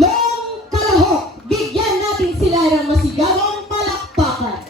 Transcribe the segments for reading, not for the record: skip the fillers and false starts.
tatlong kalahok. Bigyan natin sila ng masigawang palakpakan.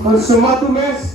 Consumato mes.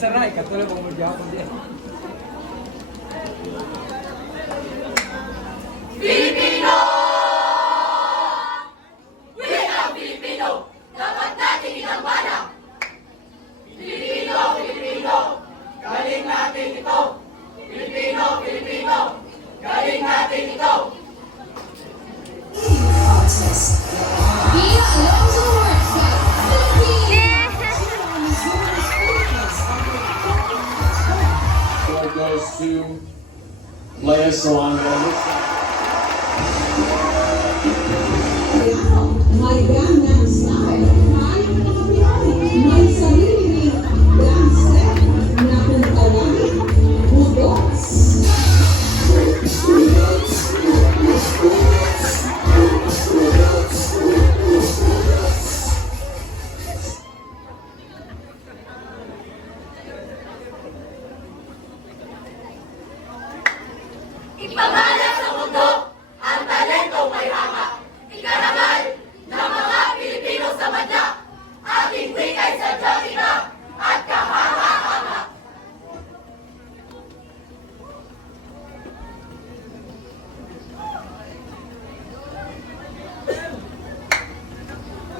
Saray, katulad ng mag-Japon din. Pilipino! Wikang Pilipino! Dapat natin inagbana! Pilipino! Pilipino! Galing natin ito! Pilipino! Pilipino! Galing natin ito! Via Alonso Worksite, Philippines! Goes to Leia Salonga. May gandang style, may may sarili ring grand step na kung tawagin, budots. Ipamalas sa mundo ang talentong may hanga. Ikarangal ng mga Pilipino sa banya. Ating wika'y sadyang ina at kahanga-hanga.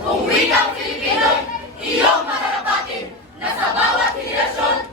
Kung wikang Pilipino, iyong mananapatin. na sa bawat henerasyon